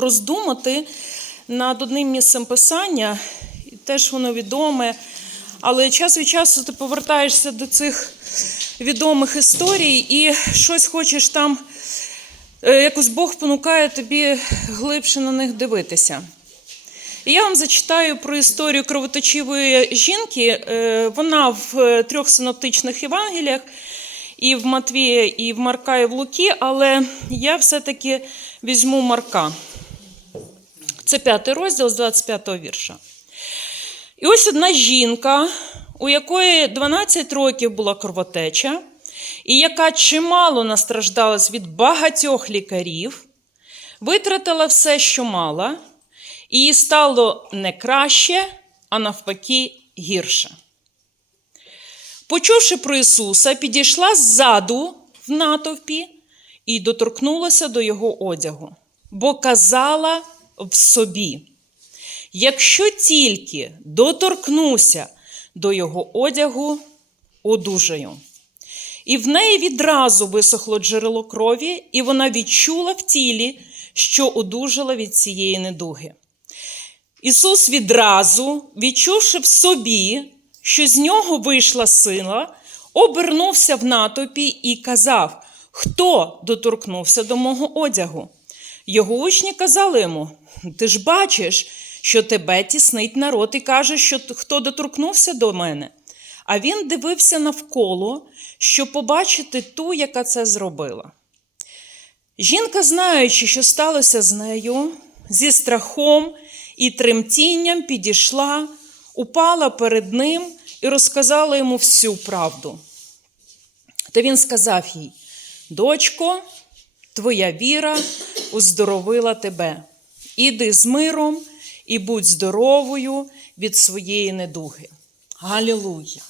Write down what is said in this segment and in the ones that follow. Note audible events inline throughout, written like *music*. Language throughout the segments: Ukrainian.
роздумати над одним місцем писання, і теж воно відоме. Але час від часу ти повертаєшся до цих відомих історій і щось хочеш там, е, якось Бог понукає тобі глибше на них дивитися. І я вам зачитаю про історію кровоточивої жінки. Е, Вона в е, трьох синоптичних Євангеліях, і в Матвія, і в Марка, і в Луки, але я все-таки візьму Марка. Це п'ятий розділ з 25 вірша. І ось одна жінка, у якої 12 років була кровотеча, і яка чимало настраждалась від багатьох лікарів, витратила все, що мала, і їй стало не краще, а навпаки гірше. Почувши про Ісуса, підійшла ззаду в натовпі і доторкнулася до його одягу, бо казала в собі. Якщо тільки доторкнуся до його одягу, одужаю. І в неї відразу висохло джерело крові, і вона відчула в тілі, що одужала від цієї недуги. Ісус відразу, відчувши в собі, що з нього вийшла сила, обернувся в натовпі і казав: Хто доторкнувся до мого одягу? Його учні казали йому: Ти ж бачиш, що тебе тіснить народ і каже, що хто доторкнувся до мене. А він дивився навколо, щоб побачити ту, яка це зробила. Жінка, знаючи, що сталося з нею, зі страхом і тремтінням підійшла, упала перед ним і розказала йому всю правду. Та він сказав їй: Дочко, твоя віра уздоровила тебе. Іди з миром і будь здоровою від своєї недуги. Галілуя!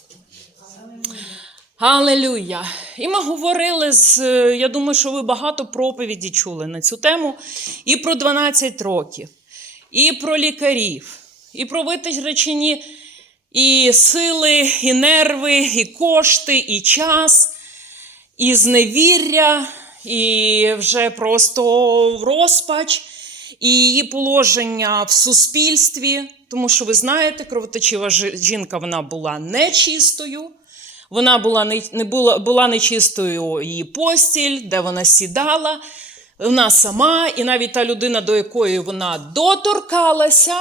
Галилюя! І ми говорили з. Я думаю, що ви багато проповіді чули на цю тему. І про 12 років, і про лікарів, і про витрачені і сили, і нерви, і кошти, і час, і зневіря, і вже просто розпач, і її положення в суспільстві. Тому що ви знаєте, кровоточива жінка вона була нечистою. Вона була не, не була, була нечистою її постіль, де вона сідала, вона сама, і навіть та людина, до якої вона доторкалася,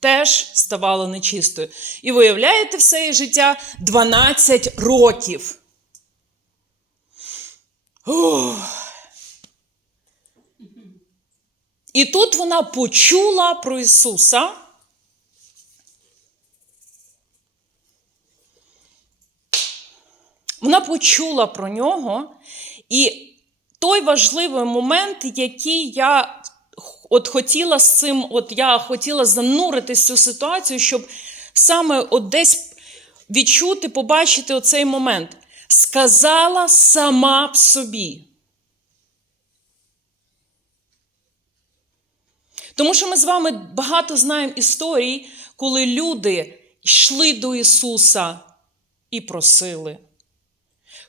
теж ставала нечистою. І виявляєте, все її життя 12 років. І тут вона почула про Ісуса. Вона почула про нього, і той важливий момент, який я от хотіла з цим, от я хотіла зануритись в цю ситуацію, щоб саме от десь відчути, побачити оцей момент. Сказала сама в собі. Тому що ми з вами багато знаємо історій, коли люди йшли до Ісуса і просили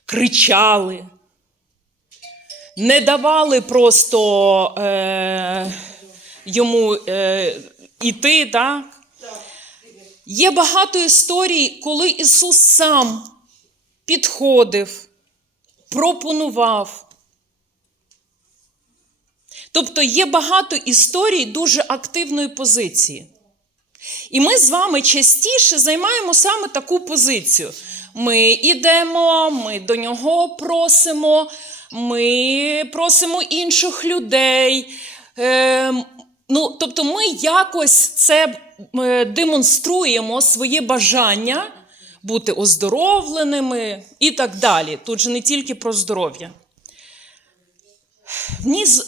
кричали, не давали просто е, йому е, іти. Так? Є багато історій, коли Ісус сам підходив, пропонував. Тобто є багато історій дуже активної позиції. І ми з вами частіше займаємо саме таку позицію. Ми йдемо, ми до нього просимо, ми просимо інших людей. Е, ну, тобто ми якось це е, демонструємо своє бажання бути оздоровленими і так далі. Тут же не тільки про здоров'я.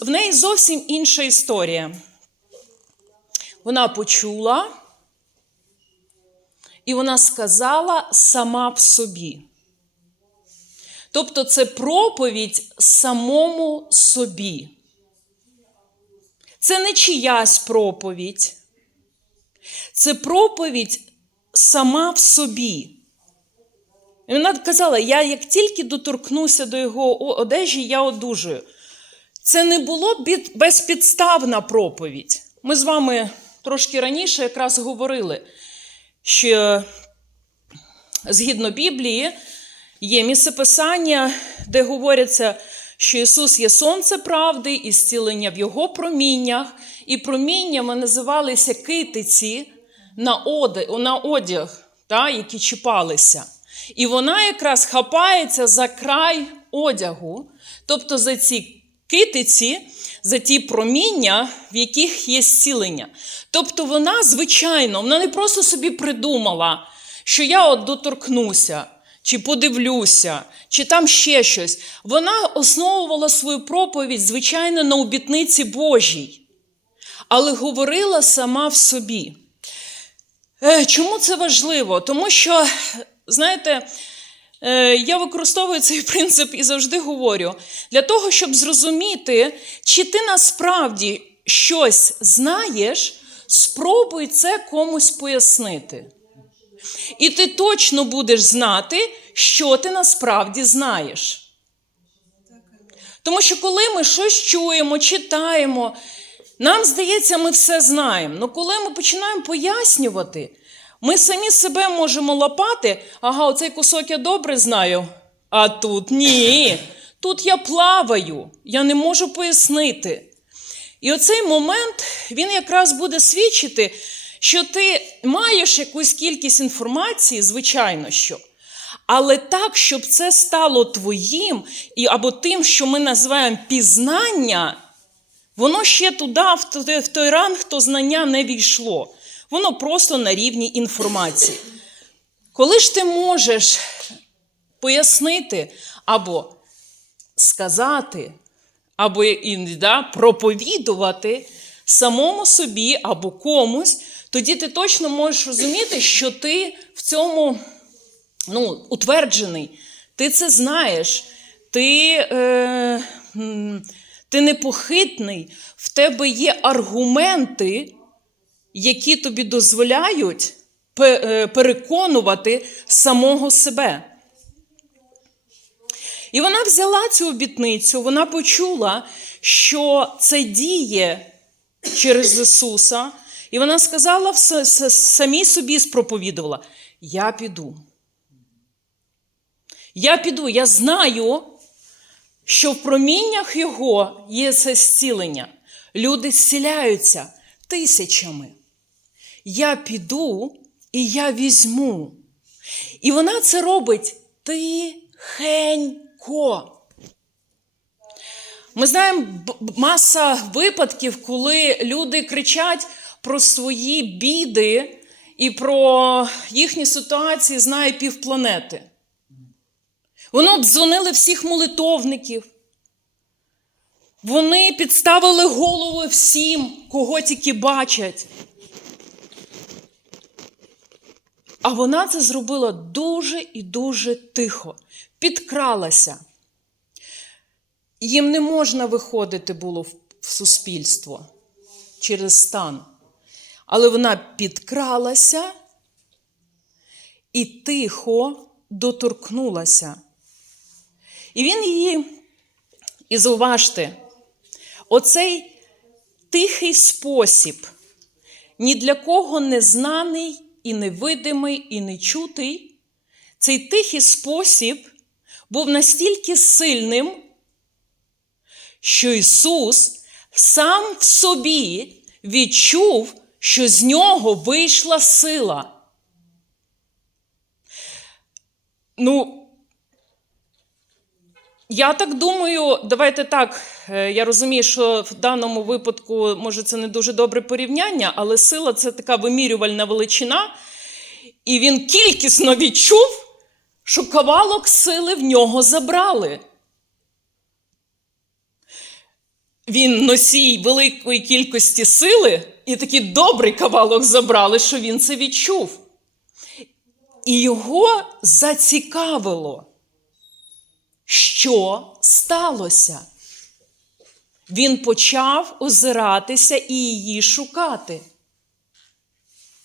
В неї зовсім інша історія. Вона почула. І вона сказала сама в собі. Тобто це проповідь самому собі. Це не чиясь проповідь. Це проповідь сама в собі. І вона казала: я як тільки доторкнуся до його одежі, я одужую. це не було безпідставна проповідь. Ми з вами трошки раніше якраз говорили, що згідно Біблії є місцеписання, де говориться, що Ісус є сонце правди і зцілення в Його проміннях. І проміннями називалися китиці на одяг, які чіпалися. І вона якраз хапається за край одягу, тобто за ці китиці, за ті проміння, в яких є зцілення. Тобто вона, звичайно, вона не просто собі придумала, що я от доторкнуся, чи подивлюся, чи там ще щось. Вона основувала свою проповідь, звичайно, на обітниці Божій, але говорила сама в собі. Е, Чому це важливо? Тому що, знаєте, е, я використовую цей *laughs* принцип і завжди говорю для того, щоб зрозуміти, чи ти насправді щось знаєш, спробуй це комусь пояснити. І ти точно будеш знати, що ти насправді знаєш. Тому що коли ми щось чуємо, читаємо, нам здається, ми все знаємо. Але коли ми починаємо пояснювати, ми самі себе можемо лапати, ага, оцей кусок я добре знаю, а тут ні. Тут я плаваю, я не можу пояснити. І оцей момент він якраз буде свідчити, що ти маєш якусь кількість інформації, звичайно що. Але так, щоб це стало твоїм і, або тим, що ми називаємо пізнання, воно ще туди, в той, ранг, то знання не війшло. Воно просто на рівні інформації. Коли ж ти можеш пояснити або сказати, або да, проповідувати самому собі або комусь, тоді ти точно можеш розуміти, що ти в цьому ну, утверджений, ти це знаєш, ти, е, ти непохитний, в тебе є аргументи, які тобі дозволяють е, переконувати самого себе. І вона взяла цю обітницю, вона почула, що це діє через Ісуса, і вона сказала самій собі спроповідувала: Я піду. Я піду, я знаю, що в проміннях Його є це зцілення. Люди зціляються тисячами. Я піду і я візьму. І вона це робить тихенько. Ми знаємо маса випадків, коли люди кричать про свої біди і про їхні ситуації знає півпланети. Вони обдзвонили всіх молитовників. Вони підставили голови всім, кого тільки бачать. А вона це зробила дуже і дуже тихо, підкралася. Їм не можна виходити було в суспільство через стан. Але вона підкралася і тихо доторкнулася. І він її, і зауважте, оцей тихий спосіб, ні для кого не знаний і невидимий, і нечутий, цей тихий спосіб був настільки сильним, що Ісус сам в собі відчув, що з нього вийшла сила. Ну, я так думаю, давайте так. е, Я розумію, що в даному випадку, може, це не дуже добре порівняння, але сила це така вимірювальна величина. І він кількісно відчув, що кавалок сили в нього забрали. Він носій великої кількості сили, і такий добрий кавалок забрали, що він це відчув. І його зацікавило, що сталося. Він почав озиратися і її шукати.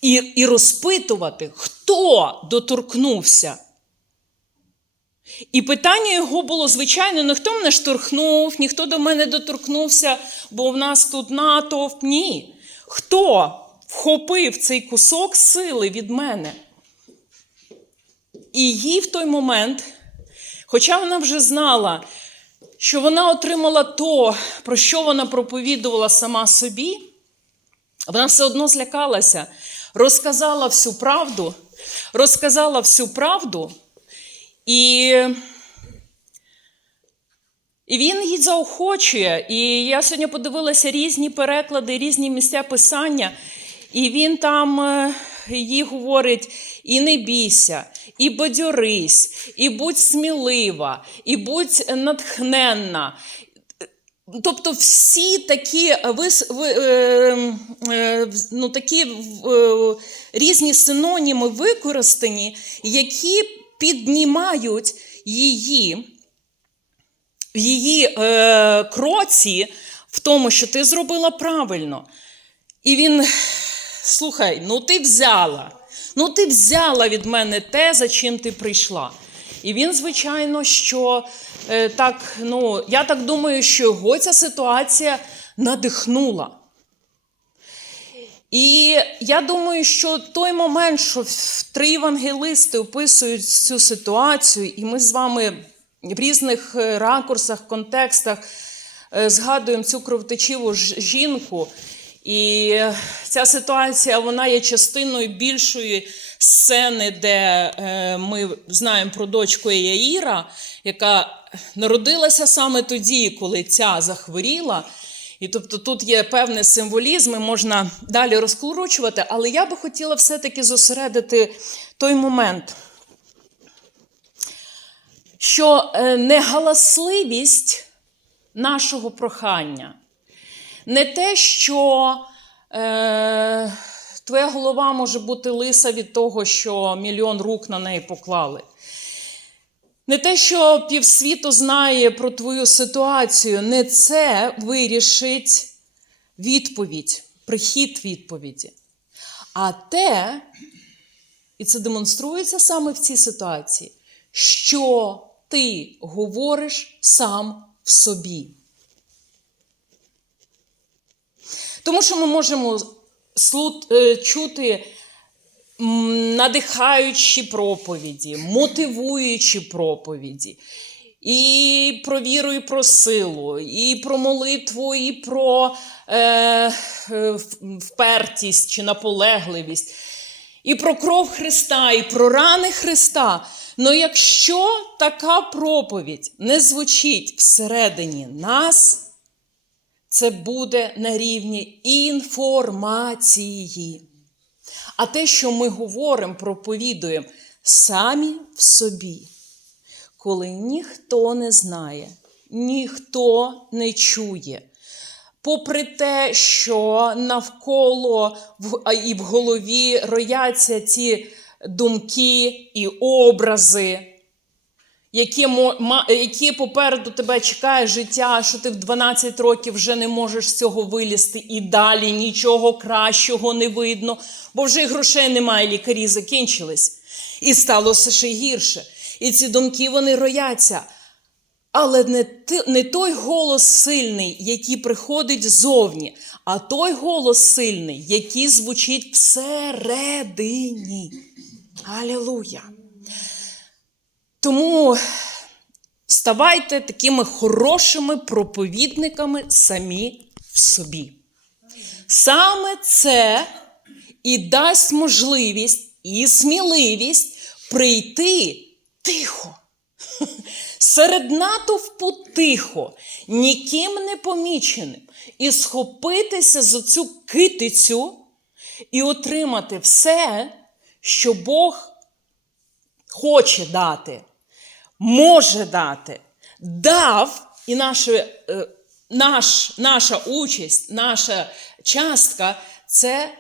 І, і розпитувати, хто доторкнувся. І питання його було, звичайно, ніхто мене штурхнув, ніхто до мене доторкнувся, бо в нас тут натовп. Ні. Хто вхопив цей кусок сили від мене? І їй в той момент, хоча вона вже знала, що вона отримала то, про що вона проповідувала сама собі, вона все одно злякалася, розказала всю правду, розказала всю правду, і, і він її заохочує. І я сьогодні подивилася різні переклади, різні місця писання, і він там е, їй говорить: і не бійся, і бадьорись, і будь смілива, і будь натхненна. Тобто всі такі, е, е, ну, такі е, різні синоніми використані, які піднімають її, її е, кроці в тому, що ти зробила правильно. І він, слухай, ну ти взяла. Ну, ти взяла від мене те, за чим ти прийшла. І він, звичайно, що е, так, ну, я так думаю, що його ця ситуація надихнула. І я думаю, що той момент, що три євангелисти описують цю ситуацію, і ми з вами в різних е, ракурсах, контекстах е, згадуємо цю кровотечиву жінку. І ця ситуація вона є частиною більшої сцени, де е, ми знаємо про дочку Яїра, яка народилася саме тоді, коли ця захворіла. І тобто тут є певний символізм, і можна далі розкручувати, але я би хотіла все-таки зосередити той момент, що е, негаласливість нашого прохання, не те, що е, твоя голова може бути лиса від того, що мільйон рук на неї поклали. Не те, що півсвіту знає про твою ситуацію, не це вирішить відповідь, прихід відповіді. А те, і це демонструється саме в цій ситуації, що ти говориш сам в собі. Тому що ми можемо е, чути надихаючі проповіді, мотивуючі проповіді. І про віру, і про силу, і про молитву, і про е, е, впертість чи наполегливість, і про кров Христа, і про рани Христа. Но якщо така проповідь не звучить всередині нас, це буде на рівні інформації. А те, що ми говоримо, проповідуємо самі в собі, коли ніхто не знає, ніхто не чує. Попри те, що навколо і в голові рояться ці думки і образи, ма- які попереду тебе чекає життя, що ти в 12 років вже не можеш з цього вилізти і далі нічого кращого не видно, бо вже грошей немає, лікарі закінчились. І стало все ще гірше. І ці думки вони рояться. Але не, не той голос сильний, який приходить ззовні, а той голос сильний, який звучить всередині. Алілуя! Тому ставайте такими хорошими проповідниками самі в собі. Саме це і дасть можливість і сміливість прийти тихо. *laughs* Серед натовпу тихо, ніким не поміченим, і схопитися за цю китицю і отримати все, що Бог хоче дати, може дати, дав, і наше, е, наш, наша участь, наша частка це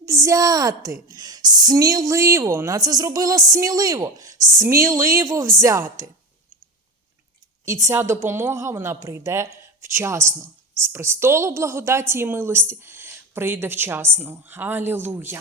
взяти. Сміливо, вона це зробила сміливо, сміливо взяти. І ця допомога вона прийде вчасно. З престолу благодаті і милості прийде вчасно. Алілуя!